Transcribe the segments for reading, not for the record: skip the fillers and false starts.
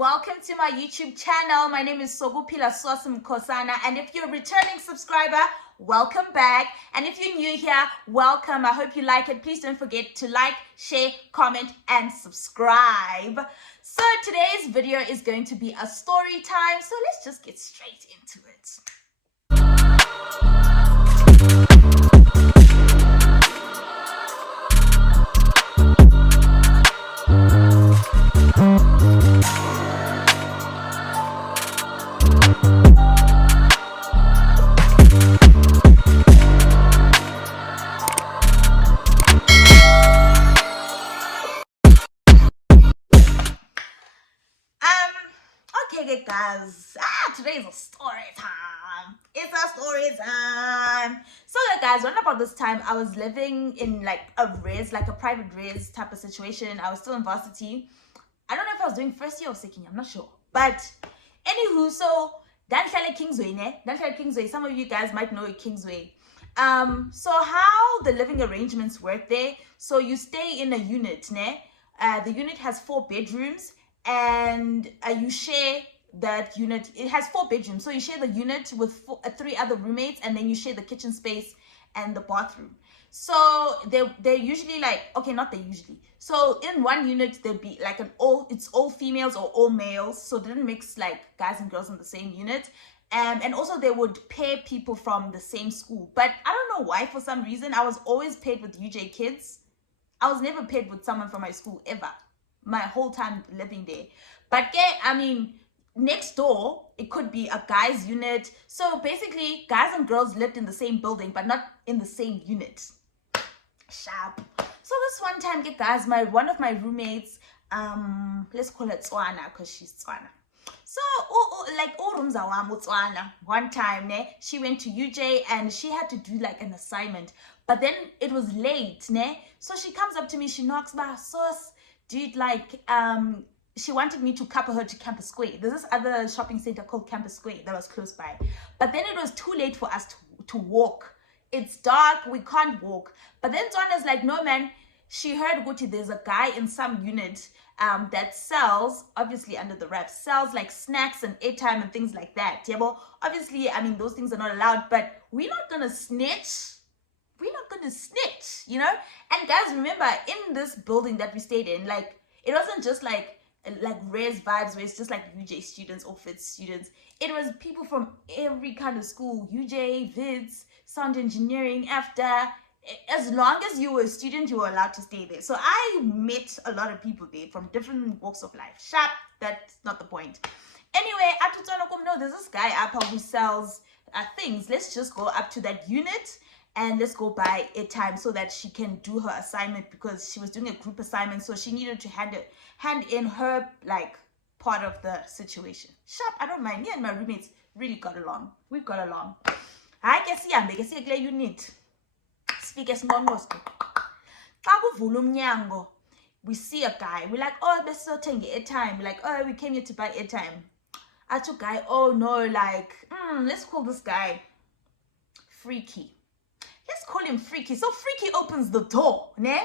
welcome to my YouTube channel. My name is Sogupila Swasum Kosana, and if you're a returning subscriber, welcome back. And if you're new here, welcome. I hope you like it. Please don't forget to like, share, comment, and subscribe. So today's video is going to be a story time, so let's just get straight into it. Okay guys, today is a story time. It's a story time. So guys, around about this time, I was living in like a private res type of situation. I was still in varsity. I don't know if I was doing first year or second year, I'm not sure. But anywho, so Danhlale Kingsway, ne? Danhlale Kingsway, some of you guys might know it Kingsway. So how the living arrangements work there, so you stay in a unit, ne? The unit has 4 bedrooms, and you share that unit. It has 4 bedrooms, so you share the unit with 3 other roommates, and then you share the kitchen space and the bathroom. So they're usually like, okay, not they usually, so in one unit there'll be like it's all females or all males, so they didn't mix like guys and girls in the same unit. And also they would pair people from the same school, but I don't know why, for some reason I was always paired with UJ kids. I was never paired with someone from my school ever, my whole time living there. But I mean, next door it could be a guy's unit. So basically guys and girls lived in the same building but not in the same unit. Sharp. So this one time, guys, one of my roommates, let's call it Tswana because she's Tswana. So like all rooms are Tswana. One time ne, she went to UJ and she had to do like an assignment, but then it was late ne. So she comes up to me, she knocks my sauce, dude, like she wanted me to couple her to Campus Square. There's this other shopping center called Campus Square that was close by, but then it was too late for us to walk. It's dark, we can't walk. But then Tswana's like, no man, she heard Guti, there's a guy in some unit that sells, obviously under the wraps, sells like snacks and airtime and things like that. Yeah, well, obviously, I mean, those things are not allowed, but we're not gonna snitch. We're not gonna snitch, you know? And guys, remember, in this building that we stayed in, like, it wasn't just like res vibes where it's just like UJ students or FITS students. It was people from every kind of school, UJ, VITS, sound engineering, after. As long as you were a student, you were allowed to stay there. So I met a lot of people there from different walks of life. Sharp, that's not the point. Anyway, no, there's this guy up who sells things. Let's just go up to that unit and let's go buy airtime so that she can do her assignment, because she was doing a group assignment, so she needed to hand in her like part of the situation. Sharp, I don't mind. Me and my roommates really got along. We've got along. I guess yeah, you need speak as we see a guy, we're like, oh, let's so take airtime. We're like, oh, we came here to buy airtime. I took guy, oh no, like let's call this guy Freaky. Let's call him Freaky. So Freaky opens the door, ne?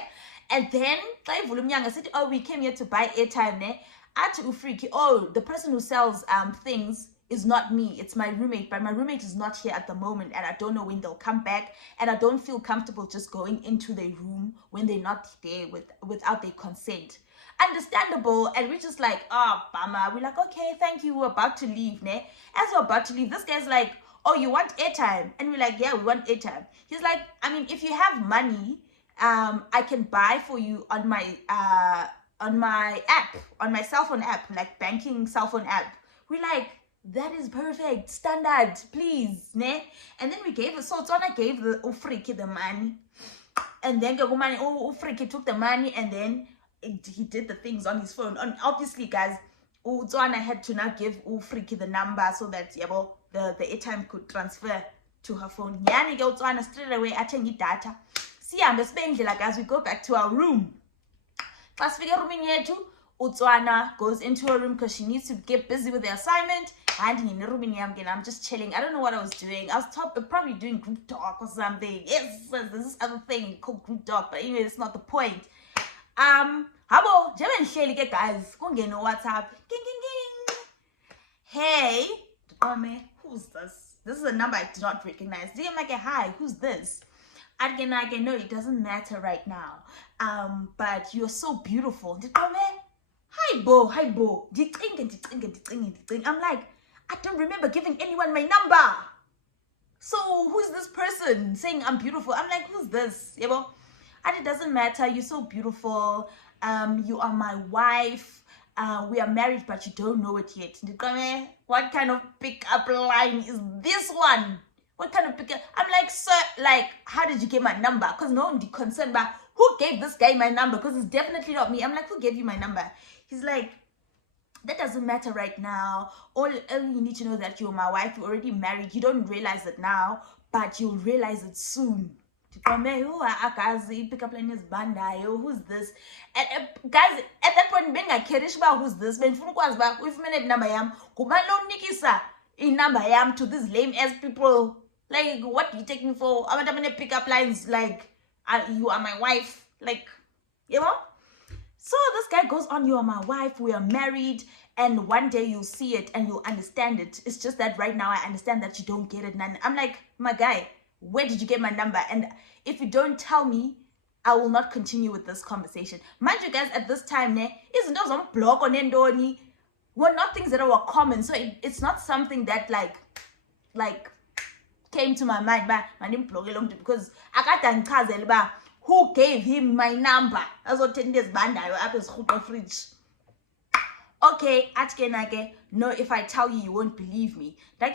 And then I said, oh, we came here to buy airtime, ne? I told Freaky, oh, the person who sells things is not me, it's my roommate, but my roommate is not here at the moment, and I don't know when they'll come back, and I don't feel comfortable just going into their room when they're not there without their consent. Understandable. And we're just like, oh, bummer. We're like, okay, thank you, we're about to leave, ne? As we're about to leave, this guy's like, oh, you want airtime? And we're like, yeah, we want airtime. He's like, I mean, if you have money, I can buy for you on my app, on my cell phone app, like banking cell phone app. We're like, that is perfect, standard, please, ne? And then we gave, so Tswana gave the Ufriki the money, and then Ufriki took the money, and then he did the things on his phone. And obviously, guys, Tswana had to now give Ufriki the number so that the airtime could transfer to her phone. Yani go Tswana straight away athengi data. See, I'm just like, as we go back to our room. First figure room yethu, Tswana goes into her room because she needs to get busy with the assignment. And in the room I'm just chilling. I don't know what I was doing. I was probably doing group talk or something. Yes, there's this other thing called group talk, but anyway, it's not the point. Habo, guys, go get no WhatsApp. Ging, ging, ging. hey, who's this? This is a number I do not recognize. Hi, who's this? Again, no, it doesn't matter right now. But you're so beautiful. Hi, Bo. I'm like, I don't remember giving anyone my number. So who's this person saying I'm beautiful? I'm like, who's this? And it doesn't matter. You're so beautiful. You are my wife. We are married, but you don't know it yet. What kind of pickup line is this one? What kind of pickup? I'm like, sir, like, how did you get my number? Because no one is concerned about who gave this guy my number, because it's definitely not me. I'm like, who gave you my number? He's like, that doesn't matter right now. All you need to know that you're my wife. You're already married. You don't realize it now, but you'll realize it soon. Pick up line is Bandayo. Who's this? And guys, at that point, being a kerish about who's this? When Funukwas back with minute number yam, Kumalo Nikisa in number yam to these lame ass people. Like, what do you take me for? I'm gonna pick up lines like, you are my wife. Like, So this guy goes on, you are my wife, we are married, and one day you'll see it and you'll understand it. It's just that right now I understand that you don't get it. And I'm like, my guy, where did you get my number? And if you don't tell me, I will not continue with this conversation. Mind you guys, at this time, isn't those on blog on Endoni were not things that were common. So it's not something that like came to my mind, but my name blog because I got who gave him my number. That's what 10 days band I up his fridge. Okay, no, if I tell you, you won't believe me. What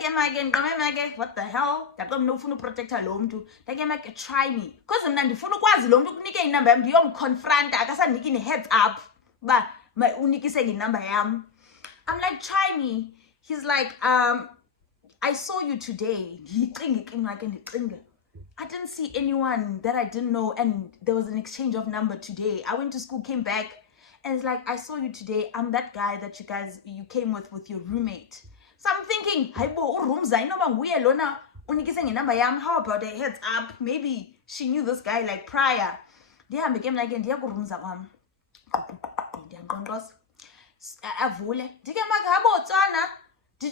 the hell? No phone protect alone to try me. Because I'm not the phone was long to nick a number. I'm confront. I guess I'm nicking heads up. But my uniki saying number I'm like, try me. He's like, I saw you today. I didn't see anyone that I didn't know, and there was an exchange of number today. I went to school, came back, and it's like, I saw you today. I'm that guy that you came with your roommate. So I'm thinking, how about a heads up? Maybe she knew this guy like prior. Did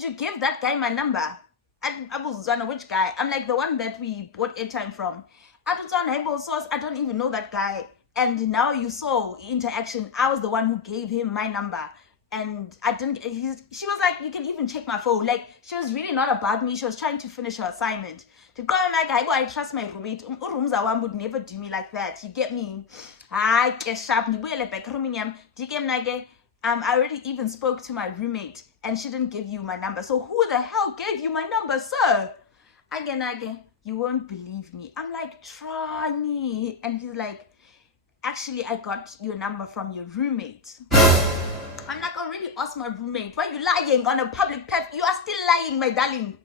you give that guy my number? Which guy? I'm like, the one that we bought airtime from. I don't even know that guy. And now you saw interaction. I was the one who gave him my number. And I didn't. She was like, you can even check my phone. Like, she was really not about me. She was trying to finish her assignment. To go like, I trust my roommate. Urumza would never do me like that. You get me? I get sharp. I already even spoke to my roommate, and she didn't give you my number. So who the hell gave you my number, sir? Again, you won't believe me. I'm like, try me. And he's like, actually, I got your number from your roommate. I'm like, already asked my roommate. Why are you lying on a public path? You are still lying, my darling.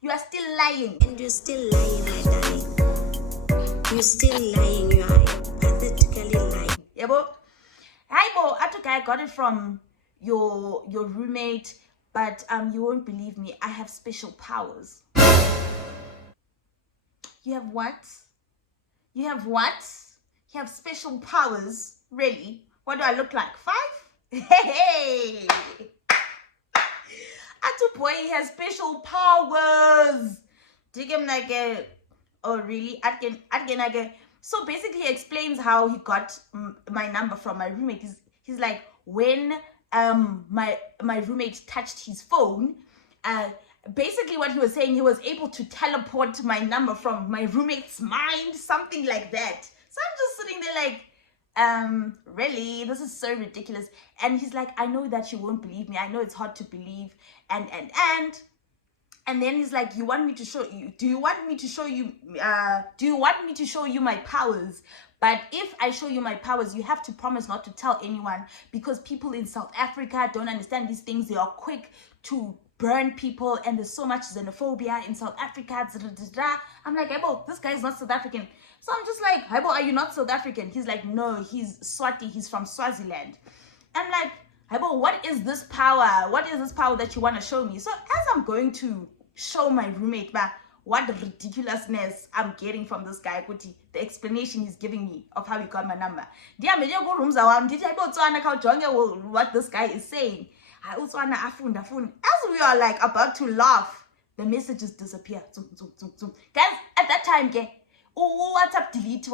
You are still lying. And you're still lying, my darling. You're still lying. You are pathetically lying. Yeah, but hi, Bo. I got it from your roommate, but you won't believe me. I have special powers. You have what? You have what? You have special powers? Really? What do I look like? 5? Hey! Atu boy, he has special powers. Digam nage. Oh really? Again. So basically, he explains how he got my number from my roommate. He's like, when my roommate touched his phone, basically what he was saying, he was able to teleport my number from my roommate's mind, something like that. So I'm just sitting there like, really, this is so ridiculous. And he's like, I know that you won't believe me. I know it's hard to believe. And then he's like, you want me to show you? Do you want me to show you? Do you want me to show you my powers? But if I show you my powers, you have to promise not to tell anyone, because people in South Africa don't understand these things. They are quick to burn people, and there's so much xenophobia in South Africa. I'm like, Haibo, this guy is not South African. So I'm just like, Haibo, are you not South African? He's like, no, he's Swati. He's from Swaziland. I'm like, Haibo, what is this power? What is this power that you want to show me? So as I'm going to show my roommate back what ridiculousness I'm getting from this guy, the explanation he's giving me of how he got my number. What this guy is saying. As we are like about to laugh, the messages disappear. Guys, at that time, WhatsApp delete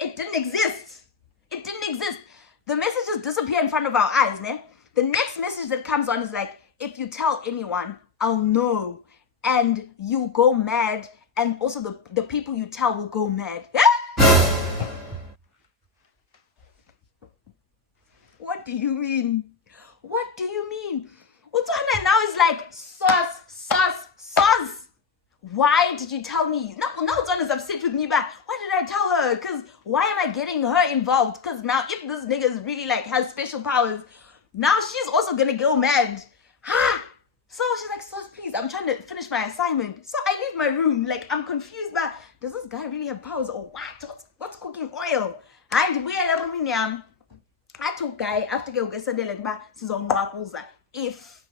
it didn't exist. It didn't exist. The messages disappear in front of our eyes. The next message that comes on is like, if you tell anyone, I'll know, and you'll go mad, and also the people you tell will go mad. What do you mean? What do you mean? Utswana now is like, sauce. Why did you tell me? No, Utswana is upset with me, but why did I tell her? Because why am I getting her involved? Because now if this nigga is really like has special powers, now she's also gonna go mad. So she's like, sauce, please, I'm trying to finish my assignment. So I leave my room, like I'm confused, but does this guy really have powers or what? What's cooking oil? And we are aluminium. I told guy after if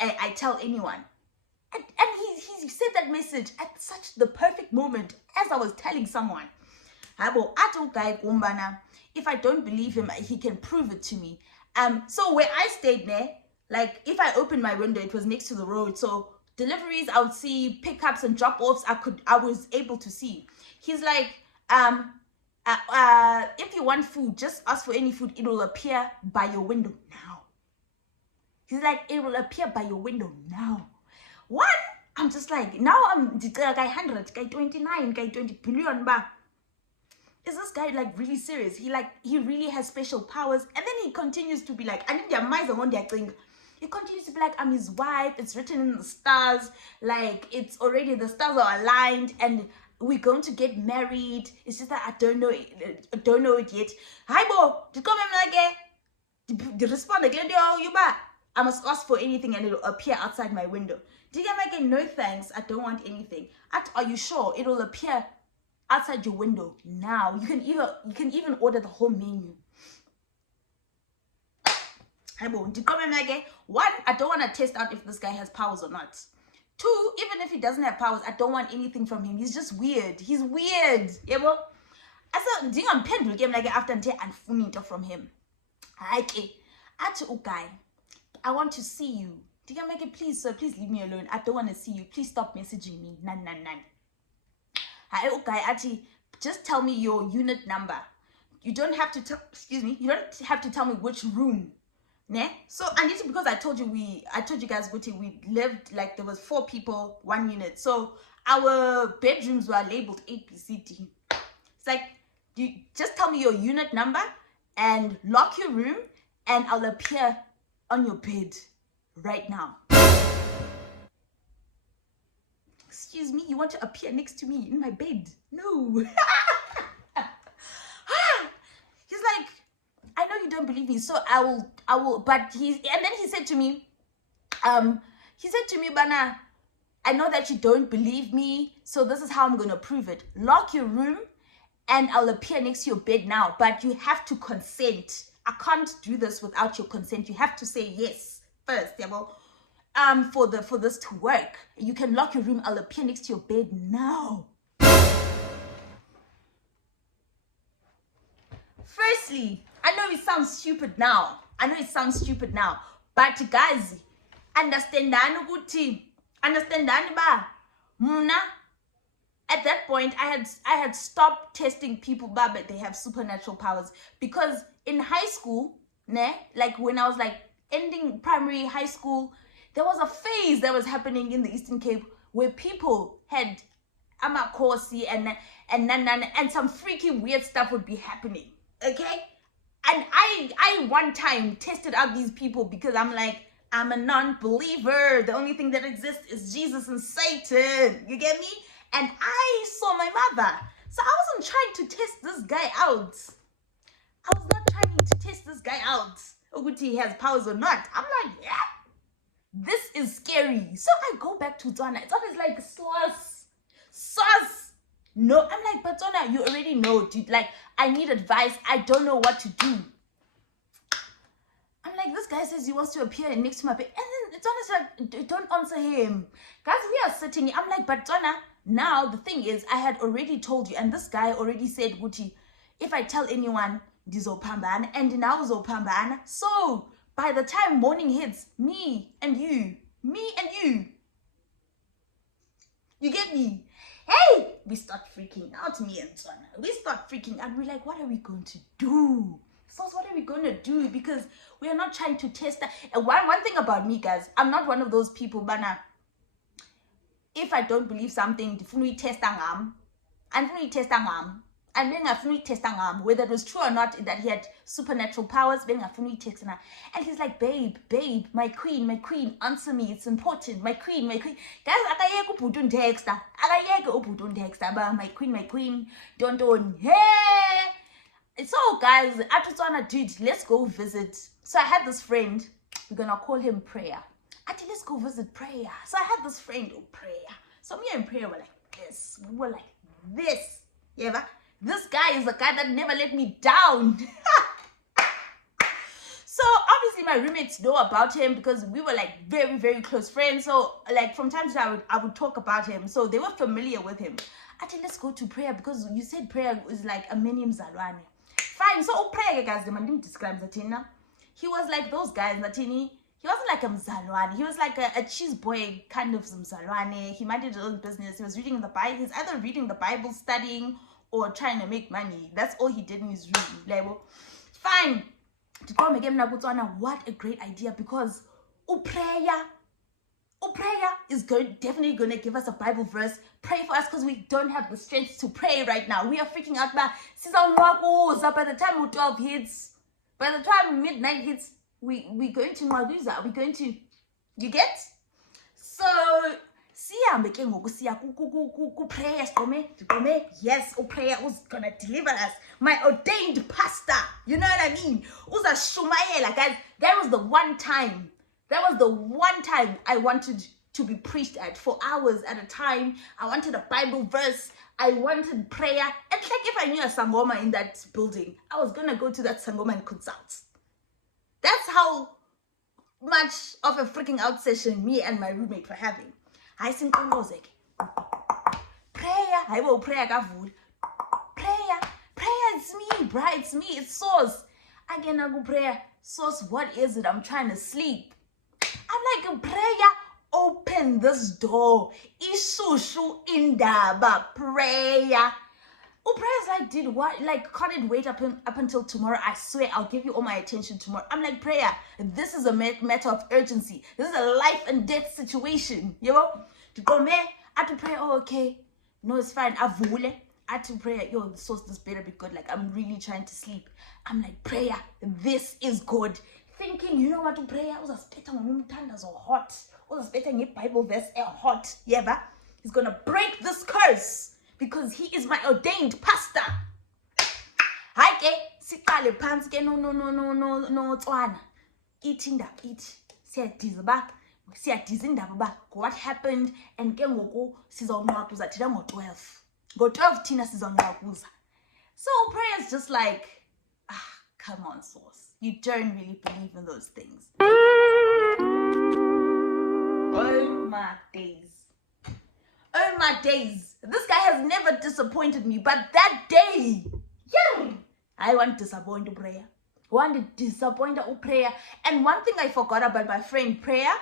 I tell anyone, and he said that message at such the perfect moment as I was telling someone. I told guy if I don't believe him, he can prove it to me. So where I stayed there, like if I opened my window, it was next to the road. So deliveries, I would see pickups and drop-offs. I was able to see. He's like, if you want food, just ask for any food. It will appear by your window now. He's like, it will appear by your window now. One, I'm just like, now I'm guy 100, guy 29, guy 20 billion. But is this guy like really serious? He really has special powers. And then he continues to be like, I need their minds on their thing. He continues to be like, I'm his wife. It's written in the stars. Like, it's already, the stars are aligned. And we're going to get married. It's just that I don't know it yet. Hi, bo. Did come again? Did respond again? I must ask for anything and it'll appear outside my window. Did you make it? No thanks. I don't want anything. Are you sure it'll appear outside your window now? You can even order the whole menu. Hi, bo. Did come again? One, I don't want to test out if this guy has powers or not. Two, even if he doesn't have powers, I don't want anything from him. He's just weird. He's weird. Yeah, well, I said, ding on pen game like after and funny from him. Okay, guy, I want to see you. Did I make it? Please, sir, please leave me alone. I don't want to see you. Please stop messaging me. Nan. Okay, actually, just tell me your unit number. You don't have to tell. Excuse me. You don't have to tell me which room. Ne? So I need to, because I told you guys we lived like there was 4 people, 1 unit. So our bedrooms were labeled A, B, C, D. It's like, you just tell me your unit number and lock your room and I'll appear on your bed right now. Excuse me, you want to appear next to me in my bed? No. He's like, I know you don't believe me, so I will, but and then he said to me, Bana, I know that you don't believe me, so this is how I'm going to prove it. Lock your room and I'll appear next to your bed now, but you have to consent. I can't do this without your consent. You have to say yes first, for this to work. You can lock your room, I'll appear next to your bed now. Firstly, I know it sounds stupid now. But guys, understand ba? Muna, at that point, I had stopped testing people, but they have supernatural powers. Because in high school, like when I was like ending primary, high school, there was a phase that was happening in the Eastern Cape where people had amakosi and some freaky weird stuff would be happening. Okay? And I one time tested out these people because I'm like, I'm a non-believer. The only thing that exists is Jesus and Satan. You get me? And I saw my mother. So I wasn't trying to test this guy out. I was not trying to test this guy out. He has powers or not. I'm like, yeah, this is scary. So I go back to Tswana. Tswana is like, sauce. No, I'm like, but Tswana, you already know, dude. Like, I need advice. I don't know what to do. I'm like, this guy says he wants to appear next to my bed. And then Tsona's like, don't answer him. Guys, we are sitting here. I'm like, but Tswana, now the thing is, I had already told you, and this guy already said, Guti, if I tell anyone, dizopambana, and now zopambana. So, by the time morning hits, me and you, you get me? Hey, we start freaking out, me and Tswana. We start freaking out. We're like, what are we going to do? So what are we going to do? Because we are not trying to test that. And one thing about me, guys, I'm not one of those people, but if I don't believe something, we test and then I test whether it was true or not that he had supernatural powers. Then I text and he's like, babe, my queen, answer me. It's important. My queen. Guys, akayeka ubhuti undexta. Akayeka ubhuti undexta. But my queen, don't. Hey. So guys, Atutswana, dude, let's go visit. So I had this friend. We're gonna call him Prayer. Let's go visit Prayer. So I had this friend, Prayer. So me and Prayer were like this. We were like this. Yeah. This guy is the guy that never let me down. So obviously my roommates know about him because we were like very, very close friends. So like from time to time I would talk about him. So they were familiar with him. Let's go to Prayer because you said Prayer is like a mini mzalwane. Fine. So Prayer, guys, the man describes Zatina. He was like those guys, Natini. He wasn't like a mzalwane. He was like a cheese boy kind of mzalwane. He minded his own business. He was reading the Bible. He's either reading the Bible, studying, or trying to make money. That's all he did in his room level. Fine. To come again, what a great idea, because prayer is definitely going to give us a Bible verse. Pray for us because we don't have the strength to pray right now. We are freaking out. By the time 12 hits, by the time midnight hits, we're going to Maguza. We're going to, you get? So sihambe ke ngoku siya ku prayer Sigome. Yes, prayer who's gonna deliver us. My ordained pastor, you know what I mean? Uza shumayela, guys. That was the one time I wanted to be preached at for hours at a time. I wanted a Bible verse. I wanted prayer. It's like if I knew a sangoma in that building, I was gonna go to that sangoma and consult. That's how much of a freaking out session me and my roommate were having. I think prayer. I will prayer. Prayer, it's me, bruh. It's me. It's Source. Again, I go prayer. Source, what is it? I'm trying to sleep. I'm like, prayer, open this door. Ishushu indaba. Prayer. Prayer's like, dude, what? Like, can't it wait up until tomorrow? I swear, I'll give you all my attention tomorrow. I'm like, Prayer, this is a matter of urgency. This is a life and death situation. You know? To go, man, I have to pray. Oh, okay. No, it's fine. I have to pray. Yo, the source, this better be good. Like, I'm really trying to sleep. I'm like, Prayer, this is good. Thinking, you know what to pray? I was expecting hot. I was expecting a Bible verse hot. Yeah, he's gonna break this curse. Because he is my ordained pastor. Hi, ke sikale phansi ke no Tswana. Ithi indaba ithi siyadiza indaba what happened, and ke ngoku sizonqaquza thina ngo-12. Ngo-12 thina sizonqaquza. So Prayer is just like, come on, Source. You don't really believe in those things. Oh my days. Oh my days. This guy has never disappointed me, but that day, yeah, I want to disappoint Prayer. Prayer. And one thing I forgot about my friend Prayer,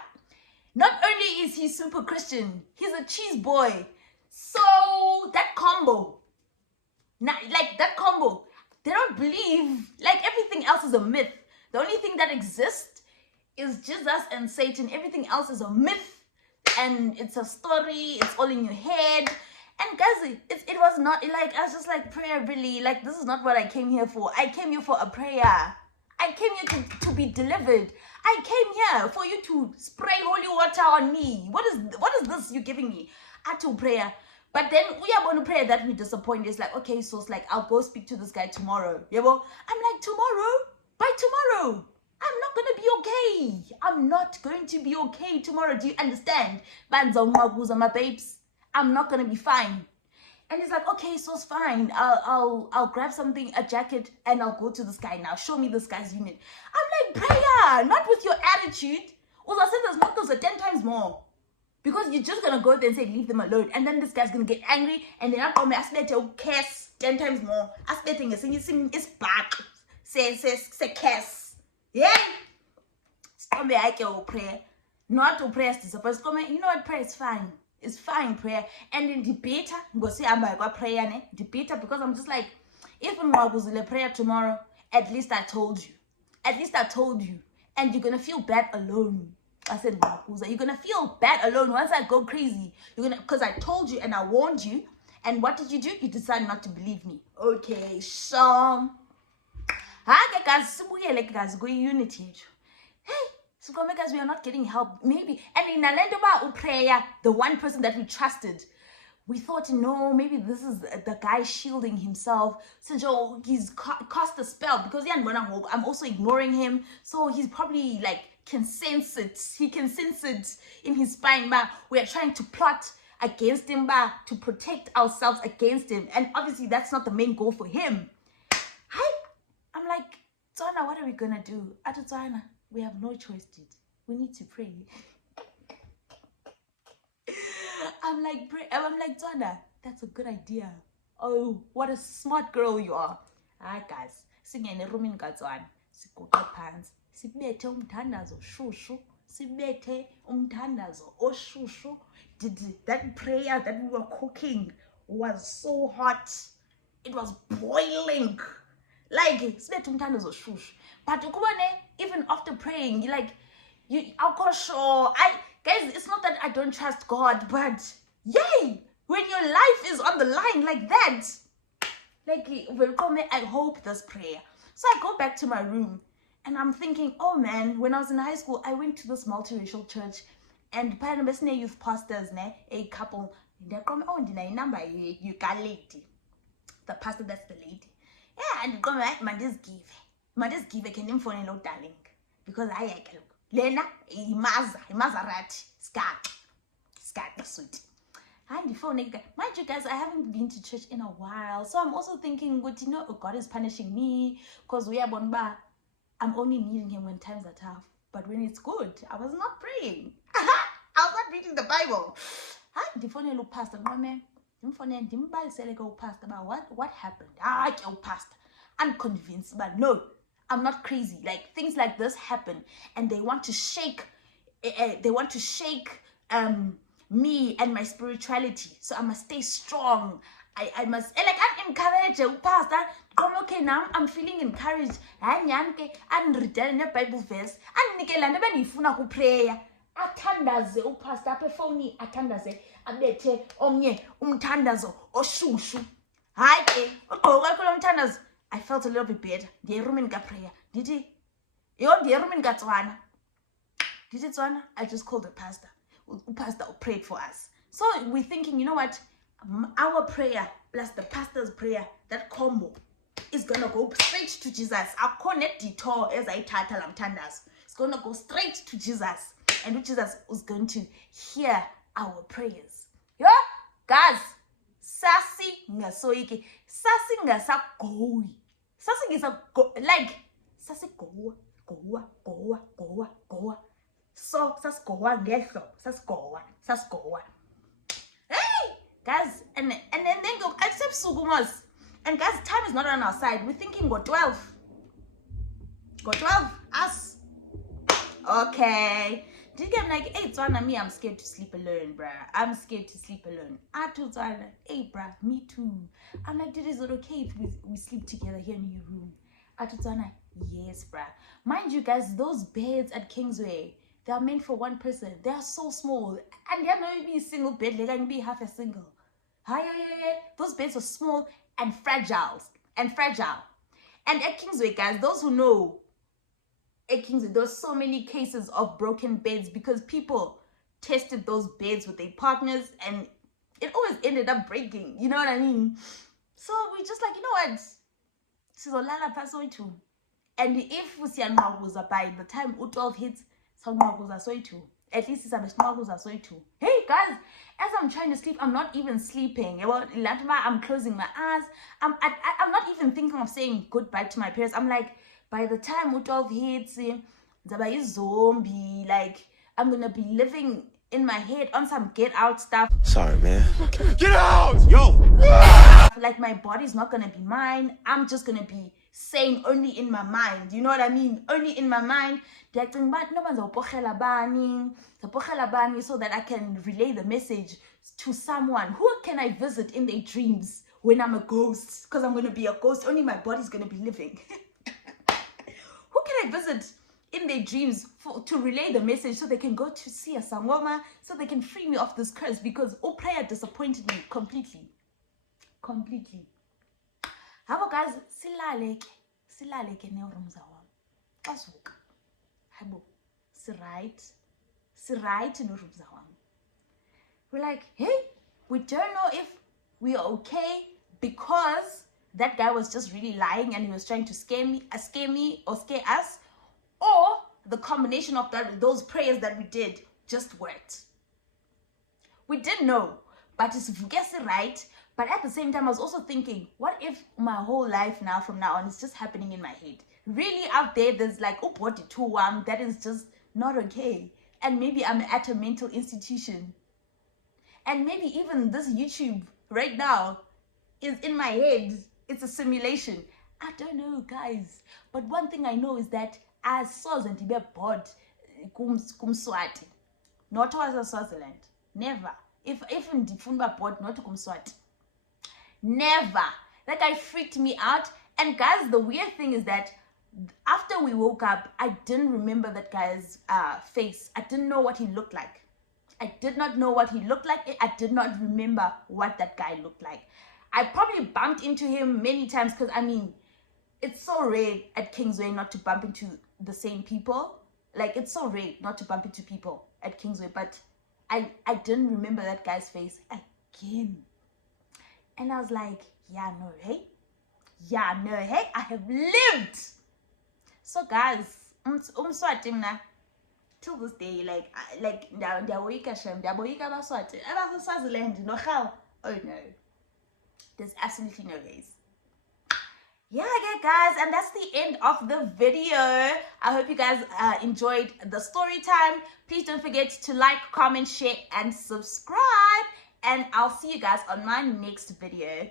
not only is he super Christian, he's a cheese boy. So that combo, they don't believe, like everything else is a myth. The only thing that exists is Jesus and Satan. Everything else is a myth. And it's a story, it's all in your head. And guys, it was not, like, I was just like, Prayer, really? Like, this is not what I came here for. I came here for a prayer. I came here to be delivered. I came here for you to spray holy water on me. What is this you're giving me? I told Prayer. But then we are going to pray that we disappoint. It's like, okay, so it's like, I'll go speak to this guy tomorrow. Yeah, well, I'm like, tomorrow? By tomorrow? I'm not going to be okay. I'm not going to be okay tomorrow. Do you understand? My babes. I'm not going to be fine. And he's like, okay, so it's fine. I'll grab something, a jacket, and I'll go to this guy now. Show me this guy's unit. I'm like, Prayer, not with your attitude. I said there's not those 10 times more. Because you're just going to go there and say, leave them alone. And then this guy's going to get angry. And then I'm going to ask me to curse 10 times more. Ask me to it's back. Say curse. Yeah. prayer. Not to prayer is disappointed. You know what, prayer is fine. It's fine, prayer. And in debate, go see I'm by prayer, ne? Debate, because I'm just like, even when I was in a prayer tomorrow, at least I told you. At least I told you. And you're gonna feel bad alone. I said, you're gonna feel bad alone once I go crazy. You're gonna, because I told you and I warned you. And what did you do? You decided not to believe me. Okay, so guys, go unity. Hey, so guys, we are not getting help. Maybe, and in Alendaba prayer, the one person that we trusted, we thought, no, maybe this is the guy shielding himself. So he's cast a spell because I'm also ignoring him. So he's probably like can sense it. He can sense it in his spine. But we are trying to plot against him, but to protect ourselves against him. And obviously that's not the main goal for him. I'm like, Tswana, what are we gonna do? Tswana, we have no choice, dude. We need to pray. I'm like, Tswana, that's a good idea. Oh, what a smart girl you are. Alright, guys. Singing a room in Gatswan. Sikuka pants. Sibete umthandazo shushu. Sibete umthandazo oshushu. Did that prayer that we were cooking was so hot. It was boiling. Like, sibete umthandazo shushu. But even after praying, guys, it's not that I don't trust God, but yay, when your life is on the line like that, I hope this prayer. So I go back to my room and I'm thinking, oh man, when I was in high school, I went to this multiracial church and parents youth pastors, a couple, they come on the number you got lady. The pastor, that's the lady. Yeah, and come back, Mandis give a can phone no darling. Because I can Lena, Maserati, scat the sweet. And before mind you guys, I haven't been to church in a while. So I'm also thinking, God is punishing me because we are born bar. I'm only needing him when times are tough. But when it's good, I was not praying. I was not reading the Bible. And the phone look pastor, pastor about what happened. Pastor. I'm convinced, but no. I'm not crazy. Like, things like this happen and they want to shake me and my spirituality. So I must stay strong. I must I'm encouraged, pastor. Okay, now I'm feeling encouraged. And reading a Bible verse. And Nikelanda benifuna ku prayer. Athandaze upastor apha phone athandaze abethe omnye umthandazo oshushu. Hayi ke, ugqoka kulo mthandazo. I felt a little bit better. The room in prayer. Did he? The room in Tswana. Did it, Tswana? I just called the pastor. The pastor prayed for us. So we're thinking, you know what? Our prayer plus the pastor's prayer, that combo, is gonna go straight to Jesus. I connect detour as I title Lamtandas. It's gonna go straight to Jesus. And Jesus is going to hear our prayers. Yeah? Guys, Sasi ngasoiki. Sasi ngasagoi. Sasi ngisa Sasi goa. So sas goa ngehlo. Sas goa. Hey! Guys, and then go accept sugumos. And guys, time is not on our side. We're thinking go 12. Go 12. Us. Okay. Did you get like, hey, Tswana, me, I'm scared to sleep alone, bruh. I'm scared to sleep alone. I told Tswana, hey, bruh, me too. I'm like, is it okay if we sleep together here in your room? I told Tswana, yes, bruh. Mind you, guys, those beds at Kingsway, they are meant for one person. They are so small. And they're not even a single bed. They can be half a single. Those beds are small and fragile. And at Kingsway, guys, those who know, at Kingsway, there's so many cases of broken beds because people tested those beds with their partners and it always ended up breaking. You know what I mean? So we just like, you know what? Sizolala pha too. And if we see by the time U12 hits, at least it's hey guys, as I'm trying to sleep, I'm not even sleeping. I'm closing my eyes. I'm not even thinking of saying goodbye to my parents. I'm like, by the time U12 hits, Zaba is zombie. Like, I'm gonna be living in my head on some get out stuff. Sorry, man. Get out! Yo! Like, my body's not gonna be mine. I'm just gonna be saying only in my mind. You know what I mean? Only in my mind. So that I can relay the message to someone. Who can I visit in their dreams when I'm a ghost? Because I'm going to be a ghost. Only my body's going to be living. Who can I visit in their dreams to relay the message so they can go to see a sangoma, so they can free me of this curse? Because all prayer disappointed me completely. Habo guys, silale ke ne urumza wami. Basuka. Habo, siright no urumza wami. We're like, hey, we don't know if we are okay because that guy was just really lying and he was trying to scare me or scare us, or the combination of those prayers that we did just worked. We didn't know, but it's right. But at the same time, I was also thinking, what if my whole life now from now on is just happening in my head? Really out there's like, oh, what that is just not okay. And maybe I'm at a mental institution. And maybe even this YouTube right now is in my head. It's a simulation. I don't know, guys. But one thing I know is that I saw Zantibe bored kum Swati. Not as Swaziland. Never. If in Difumba board, not kum Swati. Never. That guy freaked me out. And guys, the weird thing is that after we woke up, I didn't remember that guy's face. I didn't know what he looked like. I did not know what he looked like. I did not remember what that guy looked like. I probably bumped into him many times because, I mean, it's so rare at Kingsway not to bump into the same people. Like, it's so rare not to bump into people at Kingsway. But I didn't remember that guy's face again. And I was like, yeah, no, hey. I have lived. So, guys, till this day, like Swaziland, no how? Oh no, there's absolutely no ways. Yeah, okay, guys, and that's the end of the video. I hope you guys enjoyed the story time. Please don't forget to like, comment, share, and subscribe. And I'll see you guys on my next video.